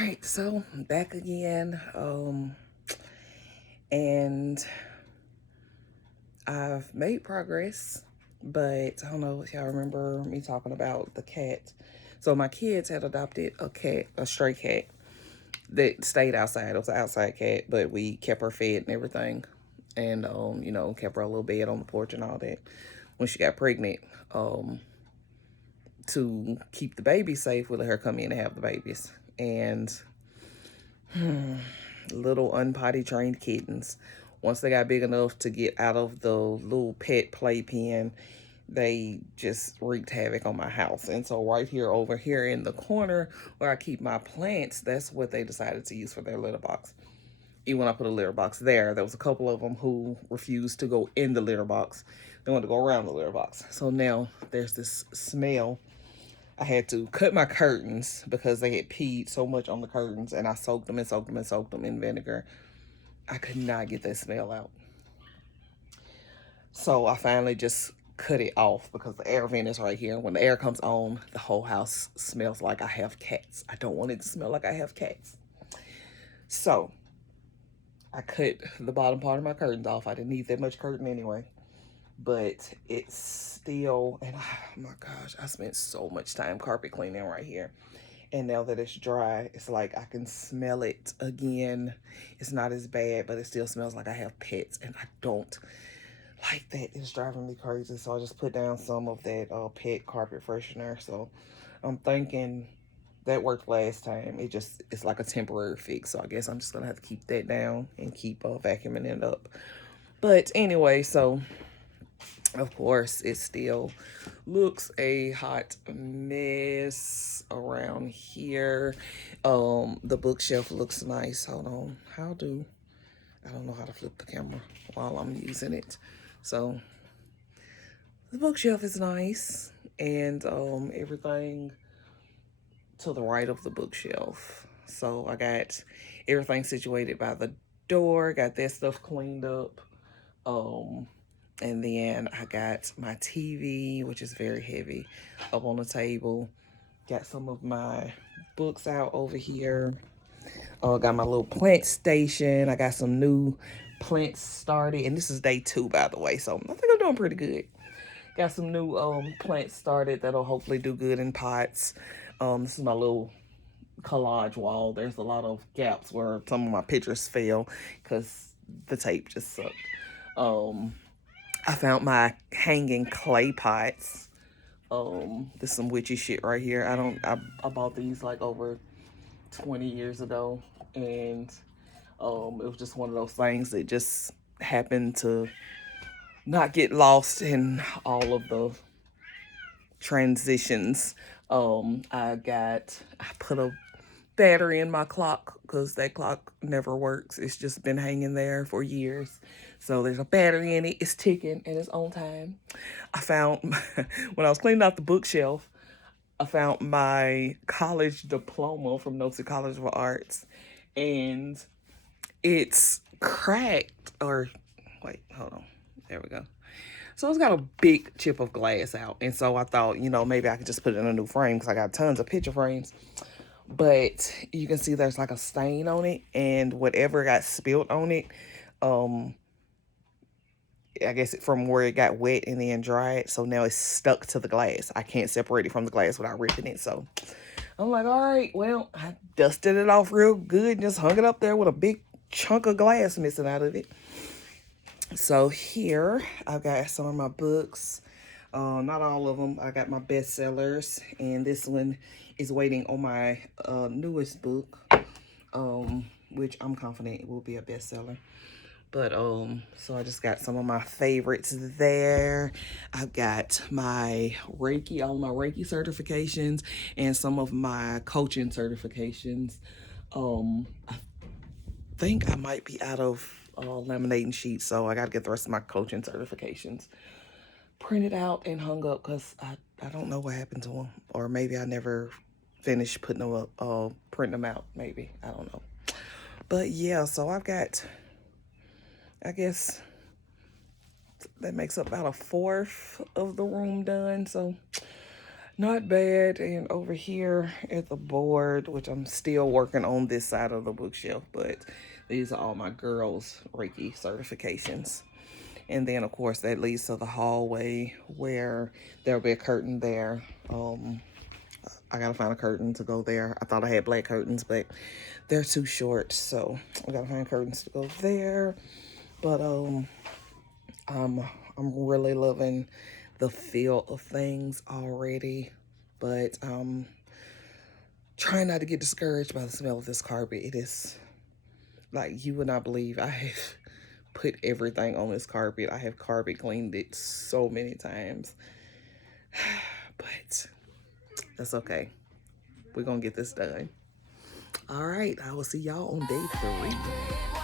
right, so I'm back again. And I've made progress, but I don't know if y'all remember me talking about the cat. So my kids had adopted a cat, a stray cat that stayed outside. It was an outside cat, but we kept her fed and everything. And kept her a little bed on the porch and all that. When she got pregnant, to keep the baby safe, we let her come in and have the babies. And little unpotty trained kittens. Once they got big enough to get out of the little pet playpen, they just wreaked havoc on my house. And so right here over here in the corner where I keep my plants, that's what they decided to use for their litter box. Even when I put a litter box there was a couple of them who refused to go in the litter box. They wanted to go around the litter box. So now there's this smell. I had to cut my curtains because they had peed so much on the curtains, and I soaked them and soaked them and soaked them in vinegar. I could not get that smell out. So I finally just cut it off because the air vent is right here. When the air comes on, the whole house smells like I have cats. I don't want it to smell like I have cats. So I cut the bottom part of my curtains off. I didn't need that much curtain anyway. But it's still, and oh my gosh, I spent so much time carpet cleaning right here. And now that it's dry, it's like I can smell it again. It's not as bad, but it still smells like I have pets, and I don't like that. It's driving me crazy. So I just put down some of that pet carpet freshener. So I'm thinking that worked last time. It's like a temporary fix. So I guess I'm just gonna have to keep that down and keep vacuuming it up. But anyway, so of course, it still looks a hot mess around here. The bookshelf looks nice. Hold on. I don't know how to flip the camera while I'm using it. So the bookshelf is nice, and everything to the right of the bookshelf. So I got everything situated by the door, got that stuff cleaned up. And then I got my TV, which is very heavy, up on the table. Got some of my books out over here. Got my little plant station. I got some new plants started. And this is day 2, by the way. So I think I'm doing pretty good. Got some new plants started that'll hopefully do good in pots. This is my little collage wall. There's a lot of gaps where some of my pictures fell because the tape just sucked. I found my hanging clay pots. This is some witchy shit right here. I bought these like over 20 years ago, and it was just one of those things that just happened to not get lost in all of the transitions. I put a battery in my clock because that clock never works. It's just been hanging there for years. So there's a battery in it. It's ticking and it's on time. I found, when I was cleaning out the bookshelf, I found my college diploma from Notes College of Arts, and it's cracked. Or, wait, hold on. There we go. So it's got a big chip of glass out. And so I thought, maybe I could just put it in a new frame because I got tons of picture frames. But you can see there's like a stain on it, and whatever got spilled on it, I guess from where it got wet and then dried, so now it's stuck to the glass. I can't separate it from the glass without ripping it. So I'm like, all right, well, I dusted it off real good and just hung it up there with a big chunk of glass missing out of it. So here I've got some of my books. Not all of them. I got my bestsellers, and this one is waiting on my newest book, which I'm confident it will be a bestseller. But so I just got some of my favorites there. I've got my Reiki, all my Reiki certifications, and some of my coaching certifications. I think I might be out of laminating sheets, so I got to get the rest of my coaching certifications printed out and hung up because I don't know what happened to them, or maybe I never finished putting them up, printing them out. Maybe, I don't know. But yeah, so I've got, I guess that makes up about 1/4 of the room done. So Not bad. And over here at the board, which I'm still working on this side of the bookshelf, but these are all my girls' Reiki certifications. And then, of course, that leads to the hallway where there'll be a curtain there. I gotta find a curtain to go there. I thought I had black curtains, but they're too short, so I gotta find curtains to go there. But I'm really loving the feel of things already, but trying not to get discouraged by the smell of this carpet. It is like, you would not believe I have put everything on this carpet. I have carpet cleaned it so many times, but that's okay. We're gonna get this done. All right, I will see y'all on day 3.